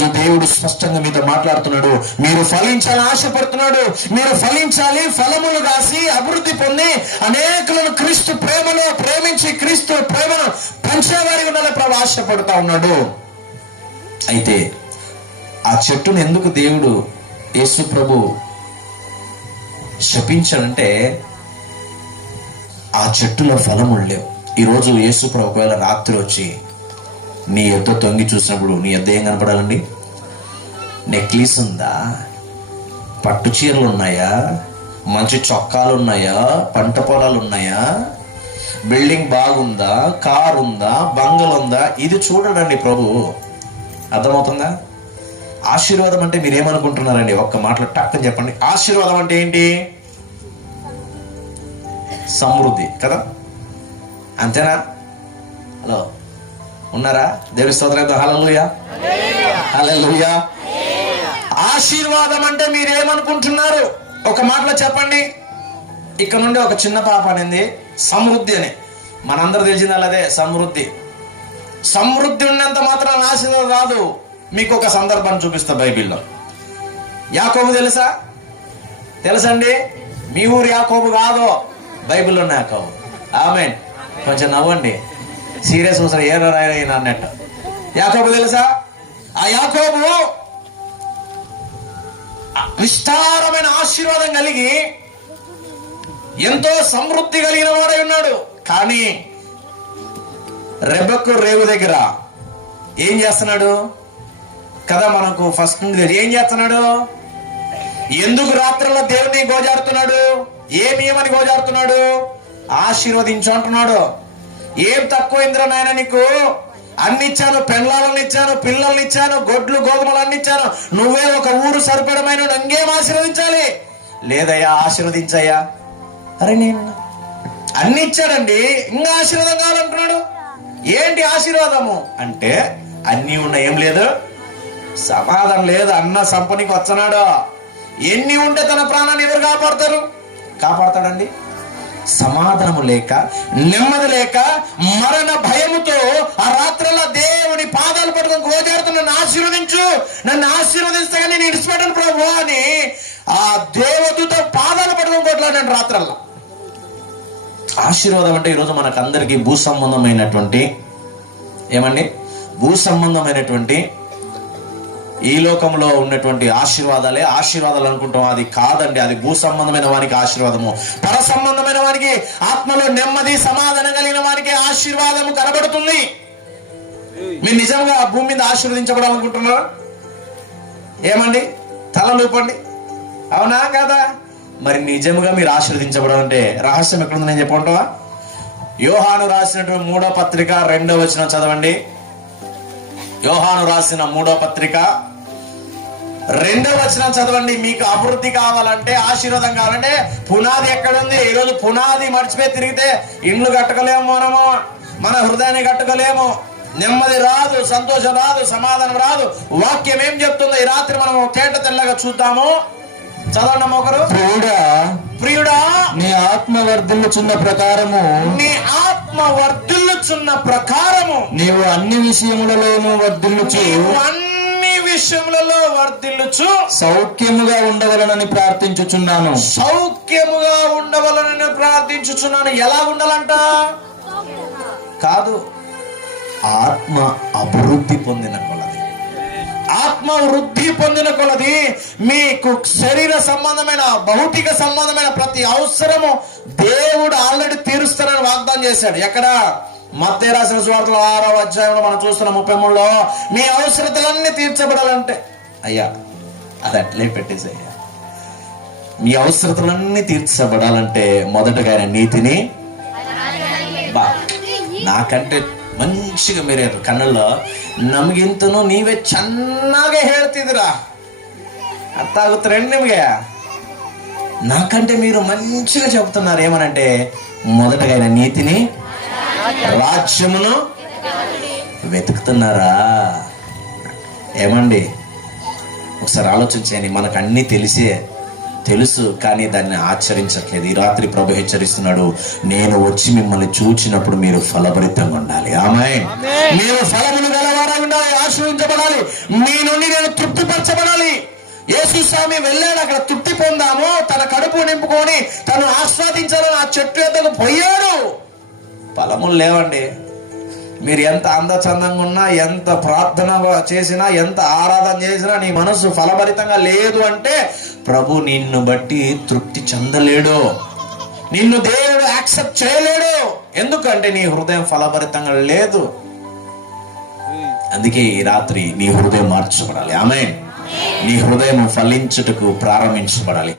ఈరోజు దేవుడు స్పష్టంగా మీతో మాట్లాడుతున్నాడు. మీరు ఫలించాలని ఆశపడుతున్నాడు. మీరు ఫలించాలి, ఫలములు కాసి అభివృద్ధి పొంది అనేకులను క్రీస్తు ప్రేమలో ప్రేమించి క్రీస్తు ప్రేమను పంచేవారి ఉండాలని ప్రభు ఆశపడుతూ ఉన్నాడు. అయితే ఆ చెట్టును ఎందుకు దేవుడు యేసు ప్రభు శపించాడంటే ఆ చెట్టులో ఫలములు లేవు. ఈరోజు యేసు ప్రభు ఒకవేళ రాత్రి వచ్చి నీ యొద్ద తొంగి చూసినప్పుడు నీ యొద్ద ఏం కనపడాలండి? నెక్లెస్ ఉందా? పట్టు చీరలు ఉన్నాయా? మంచి చొక్కాలు ఉన్నాయా? పంట పొలాలు ఉన్నాయా? బిల్డింగ్ బాగుందా? కారు ఉందా? బంగళ ఉందా? ఇది చూడడండి ప్రభు. అర్థమవుతుందా? ఆశీర్వాదం అంటే మీరేమనుకుంటున్నారండి? ఒక్క మాటలో టక్కని చెప్పండి. ఆశీర్వాదం అంటే ఏంటి? సమృద్ధి కదా, అంతేనా? హలో, ఉన్నారా? దేవుని స్తోత్రం. హల్లెలూయా, హల్లెలూయా. ఆశీర్వాదం అంటే మీరేమనుకుంటున్నారు? ఒక మాటలో చెప్పండి. ఇక్కడ నుండి ఒక చిన్న పాప అనింది సమృద్ధి అని. మనందరూ తెలిసింది అదే సమృద్ధి. సమృద్ధి ఉన్నంత మాత్రం ఆశీర్వాదం రాదు. మీకు ఒక సందర్భాన్ని చూపిస్తా బైబిల్లో. యాకోబు తెలుసండి? మీ ఊరు యాకోబు కాదు, బైబిల్లో ఉన్న యాకోబు. ఆమేన్. కొంచెం నవ్వండి, సీరియస్ అవసరం ఏ రాయన అన్నట్టు. యాకోబు తెలుసా? ఆ యాకోబు విస్తారమైన ఆశీర్వాదం కలిగి ఎంతో సమృద్ధి కలిగిన వాడై ఉన్నాడు. కానీ రెబెక్కు రేవు దగ్గర ఏం చేస్తున్నాడు కదా? మనకు ఫస్ట్ నుండి ఏం చేస్తున్నాడు? ఎందుకు రాత్రుల్లో దేవుని గోజాడుతున్నాడు? ఏమని గోజాడుతున్నాడు? ఆశీర్వదించు అంటున్నాడు. ఏం తక్కువ ఇంద్ర నాయన నీకు? అన్ని ఇచ్చాను, పెళ్ళాలను ఇచ్చాను, పిల్లల్ని ఇచ్చాను, గొడ్లు గోధుమలు అన్ని ఇచ్చాను, నువ్వే ఒక ఊరు సరిపడమైన ఇంకేం ఆశీర్వదించాలి? లేదయ్యా, ఆశీర్వదించయ్యా. అరే నేను అన్ని ఇచ్చాడండి, ఇంకా ఆశీర్వాదం కావాలంటున్నాడు. ఏంటి ఆశీర్వాదము అంటే? అన్ని ఉన్న ఏం లేదు, సమాధానం లేదు. అన్న సంపనికి వచ్చనాడు. ఎన్ని ఉంటే తన ప్రాణాన్ని ఎవరు కాపాడతాడండి? సమాధానము లేక, నెమ్మది లేక, మరణ భయముతో ఆ రాత్రుల్లో దేవుని పాదాలు పట్టుకొని గోజాడుతూ నన్ను ఆశీర్వదిస్తే నేను ఇడిచిపెట్టను ప్రభు అని ఆ దేవదూత పాదాలు పట్టుకొని కొట్లాడాను రాత్రల్లా. ఆశీర్వాదం అంటే ఈరోజు మనకు అందరికీ భూ సంబంధమైనటువంటి ఈ లోకంలో ఉన్నటువంటి ఆశీర్వాదాలు అనుకుంటాం. అది కాదండి. అది భూ సంబంధమైన వానికి ఆశీర్వాదము. పర సంబంధమైన వానికి, ఆత్మలో నెమ్మది సమాధానం కలిగిన వానికి ఆశీర్వాదము కనబడుతుంది. మీరు నిజంగా భూమి మీద ఆశీర్వదించబడాలనుకుంటున్నారా? ఏమండి, తలలూపండి. అవునా కాదా? మరి నిజంగా మీరు ఆశీర్వదించబడాలంటే రహస్యం ఎక్కడుంది నేను చెప్పమంటావా? యోహాను రాసినటువంటి 3వ పత్రిక 2వ వచనం చదవండి. యోహాను రాసిన 3వ పత్రిక 2వ వచనం చదవండి. మీకు అభివృద్ధి కావాలంటే, ఆశీర్వాదం కావాలంటే పునాది ఎక్కడుంది? ఈరోజు పునాది మర్చిపోయి తిరిగితే ఇండ్లు కట్టుకోలేము, మనము మన హృదయాన్ని కట్టుకోలేము. నెమ్మది రాదు, సంతోషం రాదు, సమాధానం రాదు. వాక్యం ఏం చెప్తుందో ఈ రాత్రి మనం తేట తెల్లగా చూద్దాము. చదవండి ఒకరు. ప్రియుడా, నీ ఆత్మ వర్ధిల్లుచున్న ప్రకారము నీవు అన్ని విషయములలోనూ వర్ధిల్లుచు సౌఖ్యముగా ఉండవలనని ప్రార్థించుచున్నాను. ఎలా ఉండాలంట? కాదు, ఆత్మ అభివృద్ధి పొందిన కొలది మీకు శరీర సంబంధమైన, భౌతిక సంబంధమైన ప్రతి అవసరము దేవుడు ఆల్రెడీ తీరుస్తానని వాగ్దానం చేశాడు. ఎక్కడ? మత్తయి రాసిన సువార్తలో 6వ అధ్యాయంలో మనం చూస్తున్న 33లో మీ అవసరతలన్నీ తీర్చబడాలంటే, అయ్యా అది అట్లే పెట్టేసయ్యా, మీ అవసరతలన్నీ తీర్చబడాలంటే మొదటగా ఆయన నీతిని నాకంటే మంచిగా మీరే కన్నుల్లో ನಮಗಿಂತನೂ ನೀವೇ ಚೆನ್ನಾಗೇ ಹೇಳ್ತಿದ್ದೀರಾ, ಅರ್ಥ ಆಗುತ್ತಾರೆ ನಿಮಗೆ. నాకంటే మీరు మంచిగా చెబుతున్నారు. ఏమనంటే మొదటగా ఆయన నీతిని, రాజ్యమును వెతుకుతున్నారా? ఏమండి, ఒకసారి ఆలోచించండి. మనకు అన్నీ తెలుసు, కానీ దాన్ని ఆచరించట్లేదు. ఈ రాత్రి ప్రభు హెచ్చరిస్తున్నాడు, నేను వచ్చి మిమ్మల్ని చూచినప్పుడు మీరు ఫలభరితంగా ఉండాలి. ఆమేన్. మీరు ఫలములు గలవారై ఉండాలి, ఆశీర్వదించబడాలి, మీ నుండి నేను తృప్తిపరచబడాలి. యేసు స్వామి వెళ్ళాడు, అక్కడ తృప్తి పొందాము, తన కడుపు నింపుకొని తను ఆస్వాదించాలని ఆ చెట్టు ఎద్దకు పోయాడు. ఫలములు లేవండి. మీరు ఎంత అందచందంగా ఉన్నా, ఎంత ప్రార్థన చేసినా, ఎంత ఆరాధన చేసినా నీ మనసు ఫలభరితంగా లేదు అంటే ప్రభు నిన్ను బట్టి తృప్తి చెందలేడు, నిన్ను దేవుడు యాక్సెప్ట్ చేయలేడు. ఎందుకంటే నీ హృదయం ఫలభరితంగా లేదు. అందుకే ఈ రాత్రి నీ హృదయం మార్చబడాలి. ఆమేన్. నీ హృదయం ఫలించుటకు ప్రారంభించబడాలి.